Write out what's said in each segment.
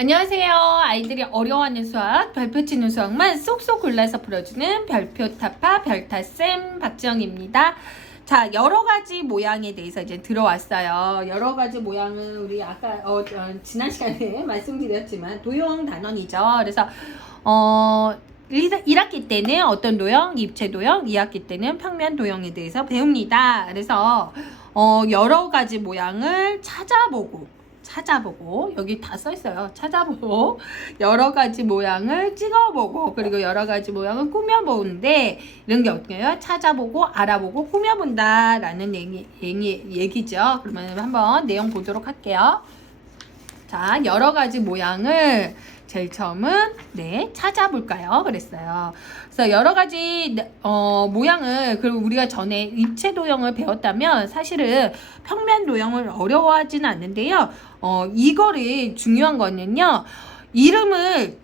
안녕하세요. 아이들이 어려워하는 수학, 별표 치는 수학만 쏙쏙 골라서 풀어주는 별표 타파 별타쌤 박지영입니다. 자, 여러 가지 모양에 대해서 이제 들어왔어요. 여러 가지 모양은 우리 아까 지난 시간에 말씀드렸지만 도형 단원이죠. 그래서 1학기 때는 어떤 도형, 입체 도형, 2학기 때는 평면 도형에 대해서 배웁니다. 그래서 여러 가지 모양을 찾아보고 여기 다 써있어요. 찾아보고 여러 가지 모양을 찍어보고 그리고 여러 가지 모양을 꾸며보는데 이런 게 어떻게 해요? 찾아보고 알아보고 꾸며본다 라는 얘기죠. 그러면 한번 내용 보도록 할게요. 자, 여러 가지 모양을 제일 처음은 찾아볼까요? 그랬어요. 그래서 여러 가지 모양을 그리고 우리가 전에 입체 도형을 배웠다면 사실은 평면 도형을 어려워하지는 않는데요. 이거를 중요한 거는요. 이름을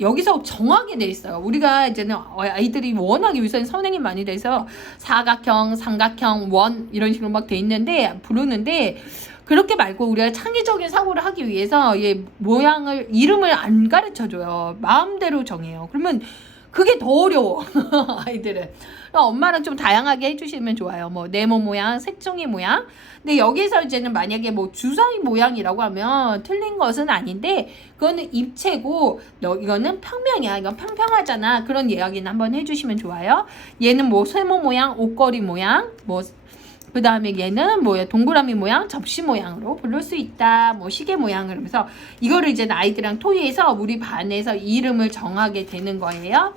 여기서 정하게 돼 있어요. 우리가 이제는 아이들이 워낙에 요새는 선행이 많이 돼서 사각형, 삼각형, 원 이런 식으로 막 돼 있는데 부르는데 그렇게 말고 우리가 창의적인 사고를 하기 위해서 모양을 이름을 안 가르쳐줘요. 마음대로 정해요. 그러면 그게 더 어려워. 아이들은. 엄마랑 좀 다양하게 해주시면 좋아요. 뭐 네모 모양, 색종이 모양. 근데 여기서 이제는 만약에 뭐 주사위 모양이라고 하면 틀린 것은 아닌데 그거는 입체고 이거는 평면이야. 이건 평평하잖아. 그런 이야기는 한번 해주시면 좋아요. 얘는 뭐 세모 모양, 옷걸이 모양, 그 다음에 얘는 뭐야 동그라미 모양, 접시 모양으로 부를 수 있다. 뭐 시계 모양을 하면서 이거를 이제 아이들이랑 토의해서 우리 반에서 이름을 정하게 되는 거예요.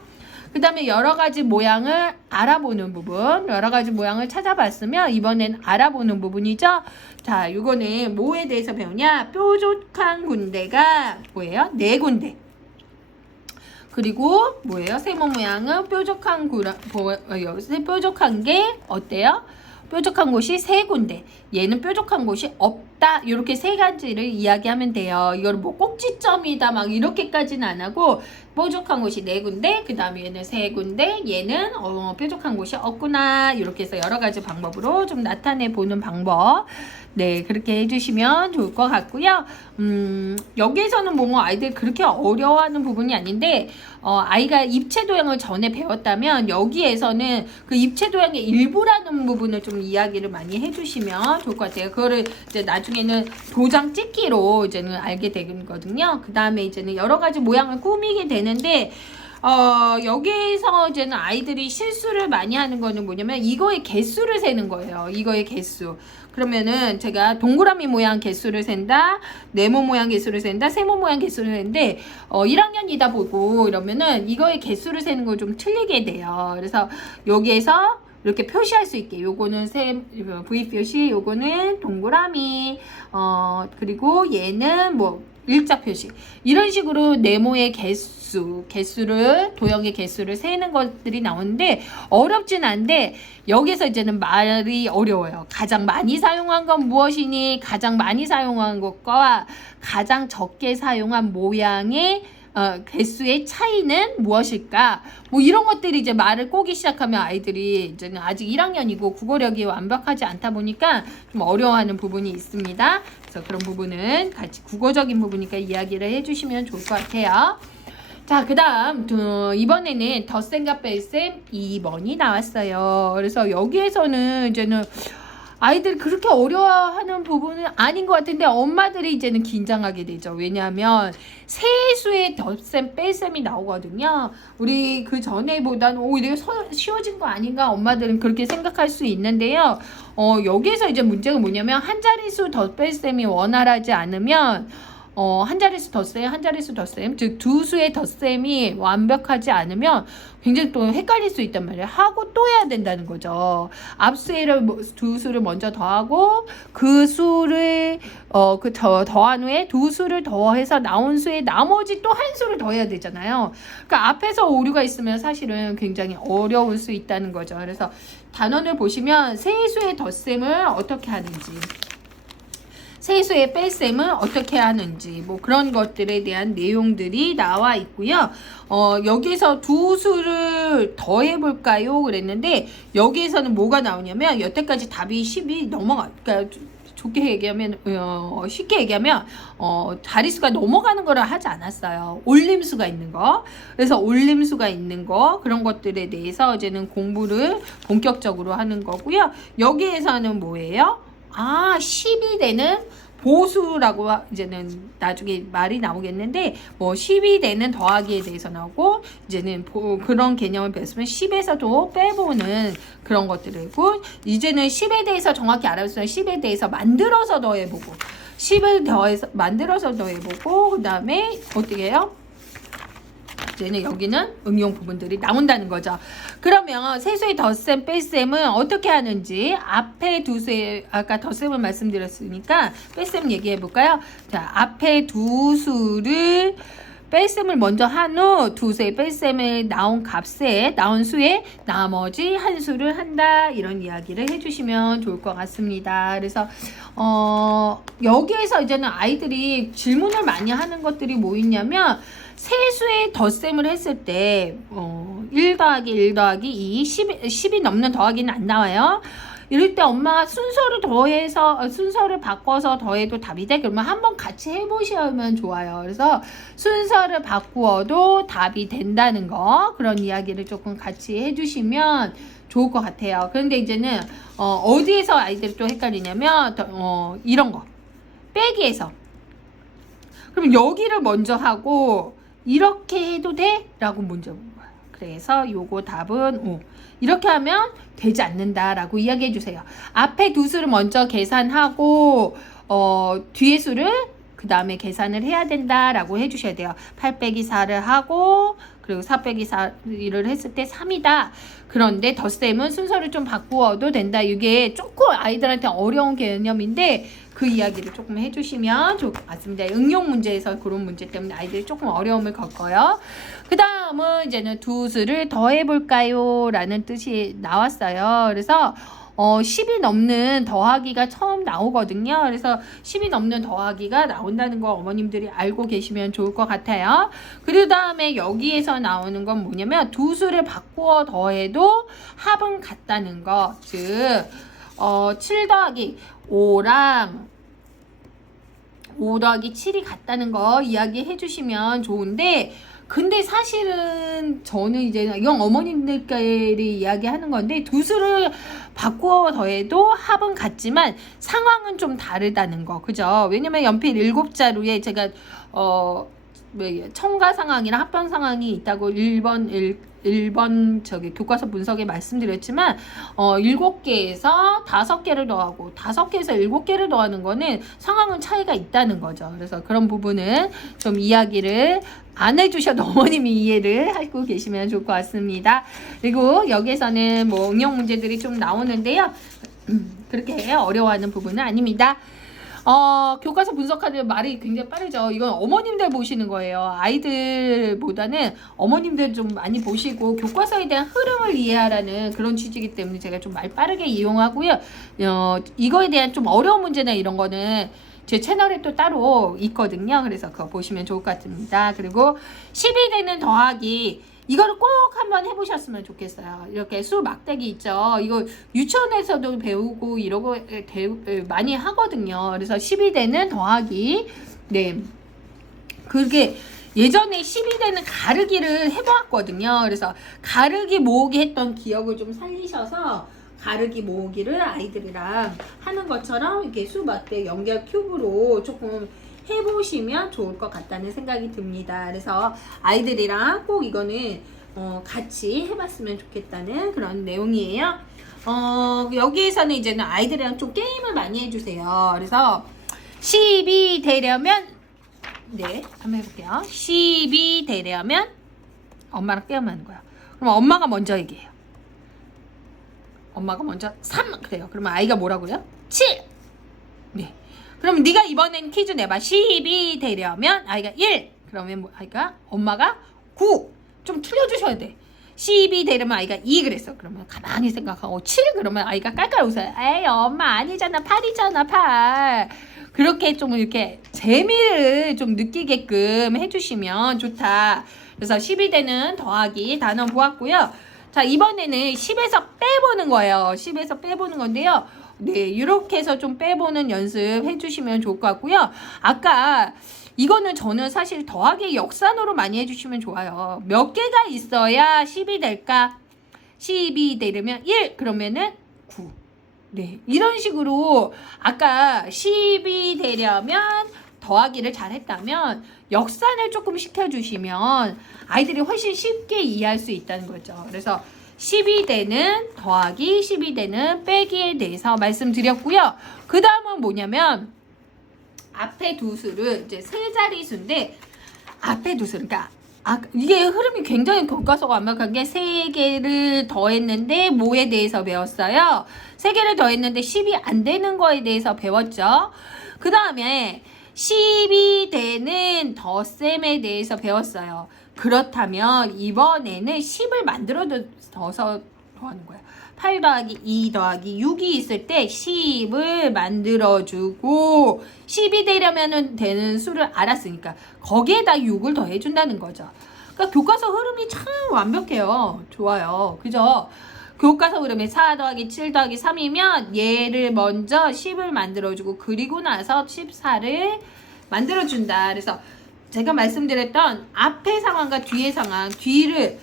그 다음에 여러 가지 모양을 알아보는 부분, 여러 가지 모양을 찾아봤으면 이번엔 알아보는 부분이죠. 자, 이거는 뭐에 대해서 배우냐? 뾰족한 군데가 뭐예요? 4군데. 그리고 뭐예요? 세모 모양은 뾰족한 게 어때요? 뾰족한 곳이 3군데. 얘는 뾰족한 곳이 없다. 이렇게 3가지를 이야기하면 돼요. 이걸 뭐 꼭지점이다 막 이렇게까지는 안 하고 뾰족한 곳이 4군데, 그 다음에 얘는 3군데, 얘는 뾰족한 곳이 없구나. 이렇게 해서 여러 가지 방법으로 좀 나타내 보는 방법. 네, 그렇게 해주시면 좋을 것 같고요. 여기에서는 뭐 아이들 그렇게 어려워하는 부분이 아닌데, 아이가 입체 도형을 전에 배웠다면 여기에서는 그 입체 도형의 일부라는 부분을 좀 이야기를 많이 해주시면 좋을 것 같아요. 그거를 이제 나중에는 도장 찍기로 이제는 알게 되거든요. 그 다음에 이제는 여러 가지 모양을 꾸미게 되는데, 여기에서 이제는 아이들이 실수를 많이 하는 거는 뭐냐면 이거의 개수를 세는 거예요. 이거의 개수. 그러면은 제가 동그라미 모양 개수를 센다, 네모 모양 개수를 센다, 세모 모양 개수를 세는데 1학년이다 보고 이러면은 이거의 개수를 세는 걸 좀 틀리게 돼요. 그래서 여기에서 이렇게 표시할 수 있게 요거는 V 표시, 요거는 동그라미, 그리고 얘는 뭐 일자 표시 이런 식으로 네모의 개수를 도형의 개수를 세는 것들이 나오는데 어렵진 않은데 여기서 이제는 말이 어려워요. 가장 많이 사용한 건 무엇이니? 가장 많이 사용한 것과 가장 적게 사용한 모양의 개수의 차이는 무엇일까? 뭐 이런 것들이 이제 말을 꼬기 시작하면 아이들이 이제는 아직 1학년이고 국어력이 완벽하지 않다 보니까 좀 어려워하는 부분이 있습니다. 그래서 그런 부분은 같이 국어적인 부분이니까 이야기를 해주시면 좋을 것 같아요. 자, 그 다음 이번에는 덧셈과 뺄셈 2번이 나왔어요. 그래서 여기에서는 이제는 아이들이 그렇게 어려워하는 부분은 아닌 것 같은데 엄마들이 이제는 긴장하게 되죠. 왜냐하면 세수의 덧셈, 뺄셈이 나오거든요. 우리 그 전에보다는 이게 쉬워진 거 아닌가 엄마들은 그렇게 생각할 수 있는데요. 여기에서 이제 문제가 뭐냐면 한 자릿수 덧뺄셈이 원활하지 않으면 한 자릿수 덧셈, 즉 두 수의 덧셈이 완벽하지 않으면 굉장히 또 헷갈릴 수 있단 말이에요. 하고 또 해야 된다는 거죠. 앞수를 두 수를 먼저 더하고 그 수를 더한 후에 두 수를 더해서 나온 수에 나머지 또 한 수를 더해야 되잖아요. 그러니까 앞에서 오류가 있으면 사실은 굉장히 어려울 수 있다는 거죠. 그래서 단원을 보시면 세수의 덧셈을 어떻게 하는지, 세수의 뺄셈은 어떻게 하는지 뭐 그런 것들에 대한 내용들이 나와 있고요. 여기서 두 수를 더해 볼까요? 그랬는데 여기에서는 뭐가 나오냐면 여태까지 답이 10이 넘어가, 그러니까 좋게 얘기하면 쉽게 얘기하면 자릿수가 넘어가는 거를 하지 않았어요. 올림수가 있는 거. 그래서 올림수가 있는 거 그런 것들에 대해서 이제는 공부를 본격적으로 하는 거고요. 여기에서는 뭐예요? 10이 되는 보수라고 이제는 나중에 말이 나오겠는데 뭐 10이 되는 더하기에 대해서 나오고 이제는 그런 개념을 배웠으면 10에서도 빼보는 그런 것들이고 이제는 10에 대해서 정확히 알았으면 10에 대해서 만들어서 더해보고 10을 더해서 만들어서 더해보고 그 다음에 어떻게 해요? 이제는 여기는 응용 부분들이 나온다는 거죠. 그러면 세수의 덧셈, 뺄셈은 어떻게 하는지 앞에 두 수, 아까 덧셈을 말씀드렸으니까 뺄셈 얘기해 볼까요? 자, 앞에 두 수를 뺄셈을 먼저 한 후 두 수의 뺄셈에 나온 수에 나머지 한 수를 한다 이런 이야기를 해주시면 좋을 것 같습니다. 그래서 여기에서 이제는 아이들이 질문을 많이 하는 것들이 뭐 있냐면 세수의 덧셈을 했을 때 1 더하기 1 더하기 2 10이 넘는 더하기는 안 나와요. 이럴 때 엄마가 순서를 바꿔서 더해도 답이 돼? 그러면 한번 같이 해보시면 좋아요. 그래서 순서를 바꾸어도 답이 된다는 거 그런 이야기를 조금 같이 해주시면 좋을 것 같아요. 그런데 이제는 어디에서 아이들이 또 헷갈리냐면 이런 거 빼기에서 그럼 여기를 먼저 하고 이렇게 해도 돼? 라고 먼저 물어봐요. 그래서 요거 답은 5. 이렇게 하면 되지 않는다 라고 이야기해 주세요. 앞에 두 수를 먼저 계산하고 뒤에 수를 그 다음에 계산을 해야 된다 라고 해주셔야 돼요. 8 빼기 4를 하고 그리고 4 빼기 4를 했을 때 3이다. 그런데 덧셈은 순서를 좀 바꾸어도 된다. 이게 조금 아이들한테 어려운 개념인데 그 이야기를 조금 해주시면 좋을 것 같습니다. 응용 문제에서 그런 문제 때문에 아이들이 조금 어려움을 겪어요. 그 다음은 이제는 두 수를 더해볼까요? 라는 뜻이 나왔어요. 그래서 10이 넘는 더하기가 처음 나오거든요. 그래서 10이 넘는 더하기가 나온다는 거 어머님들이 알고 계시면 좋을 것 같아요. 그 다음에 여기에서 나오는 건 뭐냐면 두 수를 바꾸어 더해도 합은 같다는 거. 즉 7 더하기 5랑 5 더하기 7이 같다는 거 이야기해 주시면 좋은데 근데 사실은 저는 이제 이건 어머님들끼리 이야기하는 건데 두 수를 바꾸어 더해도 합은 같지만 상황은 좀 다르다는 거 그죠? 왜냐면 연필 7자루에 제가 첨가 상황이랑 합변 상황이 있다고 1번 교과서 분석에 말씀드렸지만 7개에서 5개를 더하고 5개에서 7개를 더하는 거는 상황은 차이가 있다는 거죠. 그래서 그런 부분은 좀 이야기를 안 해주셔도 어머님이 이해를 하고 계시면 좋을 것 같습니다. 그리고 여기에서는 뭐 응용 문제들이 좀 나오는데요. 그렇게 어려워하는 부분은 아닙니다. 교과서 분석하는 말이 굉장히 빠르죠. 이건 어머님들 보시는 거예요. 아이들보다는 어머님들 좀 많이 보시고 교과서에 대한 흐름을 이해하라는 그런 취지이기 때문에 제가 좀 말 빠르게 이용하고요. 이거에 대한 좀 어려운 문제나 이런 거는 제 채널에 또 따로 있거든요. 그래서 그거 보시면 좋을 것 같습니다. 그리고 10이 되는 더하기 이거를 꼭 한번 해보셨으면 좋겠어요. 이렇게 수 막대기 있죠. 이거 유치원에서도 배우고 이러고 많이 하거든요. 그래서 10이 되는 더하기 그게 예전에 10이 되는 가르기를 해보았거든요. 그래서 가르기 모으기 했던 기억을 좀 살리셔서 가르기 모으기를 아이들이랑 하는 것처럼 이렇게 수 막대 연결 큐브로 조금 해보시면 좋을 것 같다는 생각이 듭니다. 그래서 아이들이랑 꼭 이거는 같이 해봤으면 좋겠다는 그런 내용이에요. 여기에서는 이제는 아이들이랑 좀 게임을 많이 해주세요. 그래서 10이 되려면 한번 해볼게요. 10이 되려면 엄마랑 게임하는 하는 거야. 그럼 엄마가 먼저 얘기해요. 엄마가 먼저 3 그래요. 그러면 아이가 뭐라고요? 7. 네. 그럼 네가 이번엔 퀴즈 내봐. 10이 되려면 아이가 1. 그러면 아이가 엄마가 9. 좀 틀려주셔야 돼. 10이 되려면 아이가 2 그랬어. 그러면 가만히 생각하고 7 그러면 아이가 깔깔 웃어요. 에이 엄마 아니잖아. 8이잖아 8. 그렇게 좀 이렇게 재미를 좀 느끼게끔 해주시면 좋다. 그래서 10이 되는 더하기 단어 보았고요. 자 이번에는 10에서 빼보는 거예요. 10에서 빼보는 건데요. 네, 이렇게 해서 좀 빼보는 연습 해주시면 좋을 것 같고요. 아까 이거는 저는 사실 더하기 역산으로 많이 해주시면 좋아요. 몇 개가 있어야 10이 될까? 10이 되려면 1, 그러면은 9. 네, 이런 식으로 아까 10이 되려면 더하기를 잘 했다면 역산을 조금 시켜주시면 아이들이 훨씬 쉽게 이해할 수 있다는 거죠. 그래서 10이 되는 더하기, 10이 되는 빼기에 대해서 말씀드렸고요. 그 다음은 뭐냐면 앞에 두 수를 이제 세 자릿수인데 앞에 두 수, 그러니까 이게 흐름이 굉장히 교과서가 완벽한 게 세 개를 더했는데 뭐에 대해서 배웠어요? 세 개를 더했는데 10이 안 되는 거에 대해서 배웠죠. 그 다음에 10이 되는 덧셈에 대해서 배웠어요. 그렇다면 이번에는 10을 만들어서 더하는 거예요. 8 더하기 2 더하기 6이 있을 때 10을 만들어주고 10이 되려면 되는 수를 알았으니까 거기에다 6을 더해준다는 거죠. 그러니까 교과서 흐름이 참 완벽해요. 좋아요. 그죠? 교과서 흐름이 4 더하기 7 더하기 3이면 얘를 먼저 10을 만들어주고 그리고 나서 14를 만들어준다. 그래서 제가 말씀드렸던 앞의 상황과 뒤의 상황, 뒤를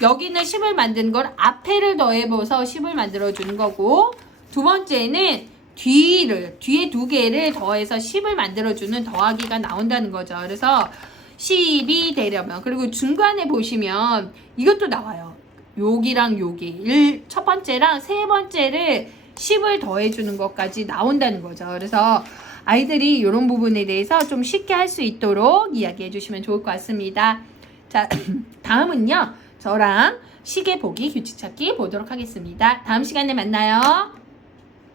여기는 10을 만드는 걸 앞에를 더해봐서 10을 만들어주는 거고 두 번째는 뒤에 두 개를 더해서 10을 만들어주는 더하기가 나온다는 거죠. 그래서 10이 되려면 그리고 중간에 보시면 이것도 나와요. 여기랑 여기 첫 번째랑 세 번째를 10을 더해주는 것까지 나온다는 거죠. 그래서 아이들이 이런 부분에 대해서 좀 쉽게 할 수 있도록 이야기해 주시면 좋을 것 같습니다. 자, 다음은요. 저랑 시계 보기 규칙 찾기 보도록 하겠습니다. 다음 시간에 만나요.